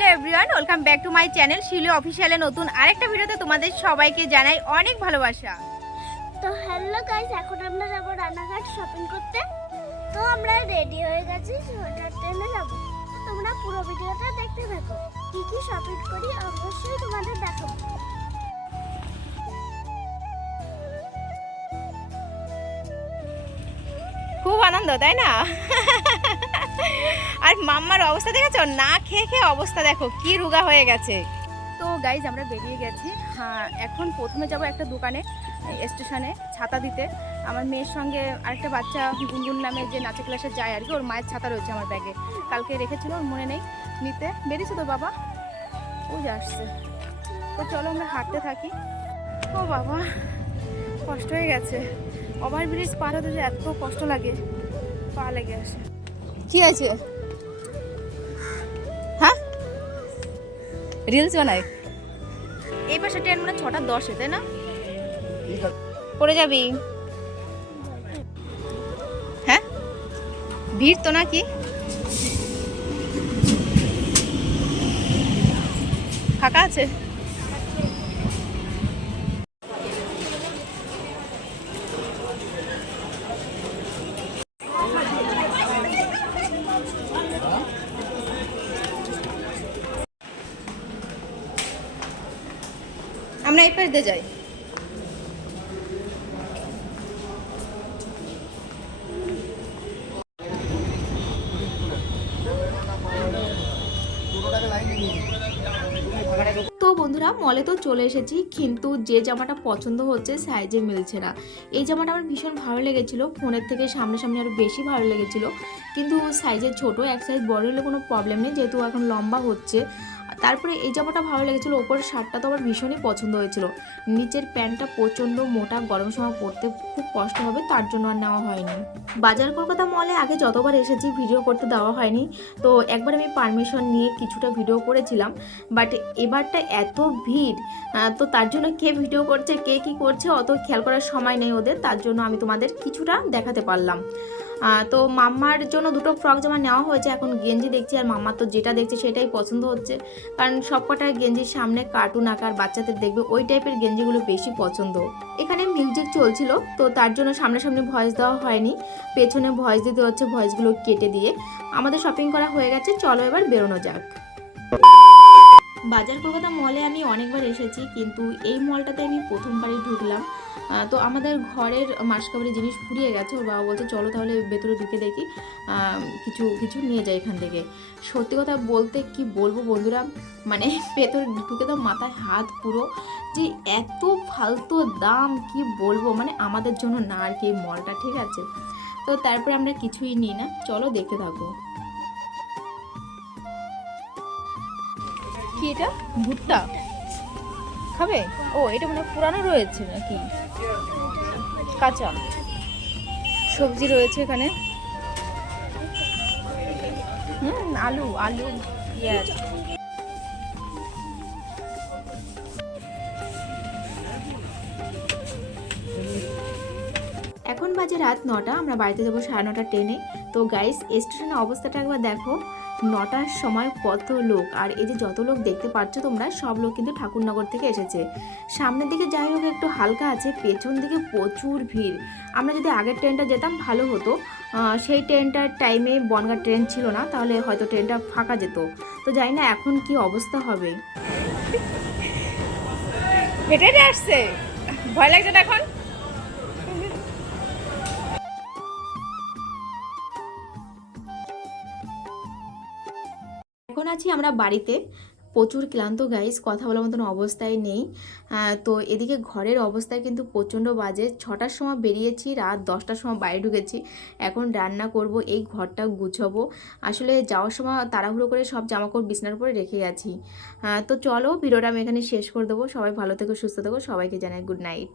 Hello everyone, welcome back to my channel Shilu অফিসিয়ালে নতুন আরেকটা ভিডিওতে তোমাদের সবাইকে জানাই অনেক ভালোবাসা। তো হ্যালো গাইস, এখন আমরা যাব রানাঘাট শপিং করতে। তো আমরা রেডি হয়ে গেছি, সোয়েটার ট্রেনে যাব। তোমরা পুরো ভিডিওটা দেখতে থাকো, কি কি শপিং করি অবশ্যই তোমাদের দেখাবো। খুব আনন্দ, তাই না? আর মাম্মার অবস্থা দেখেছো, না খেয়ে খেয়ে অবস্থা দেখো কি রোগা হয়ে গেছে। তো গাইজ আমরা বেরিয়ে গেছি। হ্যাঁ, এখন প্রথমে যাব একটা দোকানে স্টেশনে ছাতা দিতে। আমার মেয়ের সঙ্গে আরেকটা বাচ্চা গুনগুন নামে যে নাচের ক্লাসে যায় আর কি, ওর মায়ের ছাতা রয়েছে আমার ব্যাগে, কালকে রেখেছিল, ওর মনে নেই নিতে। বেরিয়েছে তো বাবা, ও যে আসছে। তো চলো আমরা হাঁটতে থাকি। ও বাবা, কষ্ট হয়ে গেছে। ওভারব্রিজ পার হতে যে এত কষ্ট লাগে, পা লেগে আসে। কি আছে? হ্যাঁ, রিলস বানাই। এই পাশে ট্রেন মানে 6:10, তাই না? পড়ে যাবি। হ্যাঁ, ভিড় তো নাকি? ফাঁকা আছে? আমরা এই পাশ দিয়ে যাই। তো বন্ধুরা, মলে তো চলে এসেছি, কিন্তু যে জামাটা পছন্দ হচ্ছে সাইজে মিলছে না। এই জামাটা আমার ভীষণ ভালো লেগেছিল, ফোনের থেকে সামনাসামনি আরও বেশি ভালো লেগেছিল, কিন্তু সাইজে ছোট। এক সাইজ বড় হলে কোনো প্রবলেম নেই, যেহেতু এখন লম্বা হচ্ছে। তারপরে এই জামাটা ভালো লেগেছিলো, ওপরের শার্টটা তো আমার ভীষণই পছন্দ হয়েছিল। নিচের প্যান্টটা প্রচণ্ড মোটা, গরম সময় পরতে খুব কষ্ট হবে, তার জন্য আর নেওয়া হয়নি। বাজার কলকাতা মলে আগে যতবার এসেছি ভিডিও করতে দেওয়া হয়নি, তো একবার আমি পারমিশন নিয়ে কিছুটা ভিডিও করেছিলাম, বাট এবারটা এত ভিড়, তো তার জন্য কে ভিডিও করছে কে কী করছে অত খেয়াল করার সময় নেই ওদের, তার জন্য আমি তোমাদের কিছুটা দেখাতে পারলাম। তো মাম্মার জন্য দুটো ফ্রক জামা নেওয়া হয়েছে, এখন গেঞ্জি দেখছি, আর মাম্মার তো যেটা দেখছে সেটাই পছন্দ হচ্ছে, কারণ সবকটা গেঞ্জির সামনে কার্টুন আকার, বাচ্চাদের দেখবে ওই টাইপের গেঞ্জিগুলো বেশি পছন্দ। এখানে মিউজিক চলছিল, তো তার জন্য সামনাসামনি ভয়েস দেওয়া হয়নি, পেছনে ভয়েস দিতে হচ্ছে, ভয়েসগুলো কেটে দিয়ে। আমাদের শপিং করা হয়ে গেছে, চলো এবার বেরোনো যাক। বাজার কলকাতা মলে আমি অনেকবার এসেছি, কিন্তু এই মলটাতে আমি প্রথমবারই ঢুকলাম। তো আমাদের ঘরের মাসকাবারি জিনিস ফুরিয়ে গেছে, ওর বাবা বলছে চলো তাহলে ভেতরে ঢুকে দেখি, কিছু কিছু নিয়ে যাই এখান থেকে। সত্যি কথা বলতে কি বলবো বন্ধুরা, মানে ভেতরে ঢুকে তো মাথায় হাত পুরো, যে এত ফালতু দাম কি বলবো, মানে আমাদের জন্য না আর কি এই মলটা, ঠিক আছে। তো তারপরে আমরা কিছুই নিই না, চলো দেখতে থাকো। কি এটা? ভুট্টা খাবে? ও, এটা মানে পুরানো রয়েছে নাকি? কাঁচা সবজি রয়েছে এখানে। আলু আলু পেঁয়াজ। এখন বাজে রাত 9টা, আমরা বাড়িতে যাবো 9:30 ট্রেনে। তো গাইস, স্টেশনের অবস্থাটা একবার দেখো, 9টার সময় কত লোক, আর এই যে যত লোক দেখতে পাচ্ছ তোমরা, সব লোক কিন্তু ঠাকুরনগর থেকে এসেছে। সামনের দিকে যাই হোক একটু হালকা আছে, পেছন দিকে প্রচুর ভিড়। আমরা যদি আগের ট্রেনটা যেতাম ভালো হতো, সেই ট্রেনটার টাইমে বনগাঁ ট্রেন ছিল না, তাহলে হয়তো ট্রেনটা ফাঁকা যেত। তো জানি না এখন কি অবস্থা হবে। হেঁটে হেঁটে আসছে, ভয় লাগছে না এখন? এখন আছি আমরা বাড়িতে, প্রচুর ক্লান্ত গাইস, কথা বলার মতন অবস্থায় নেই। তো এদিকে ঘরের অবস্থায় কিন্তু প্রচণ্ড বাজে। 6টার সময় বেরিয়েছি, রাত 10টার সময় বাইরে ঢুকেছি। এখন রান্না করব, এই ঘরটা গুছাবো। আসলে যাওয়ার সময় তাড়াহুড়ো করে সব জামাকাপড় বিছানার উপরে রেখে গেছি। তো চলো ভিডিওটা আমি এখানে শেষ করে দেবো। সবাই ভালো থেকো, সুস্থ থেকো, সবাইকে জানাই গুড নাইট।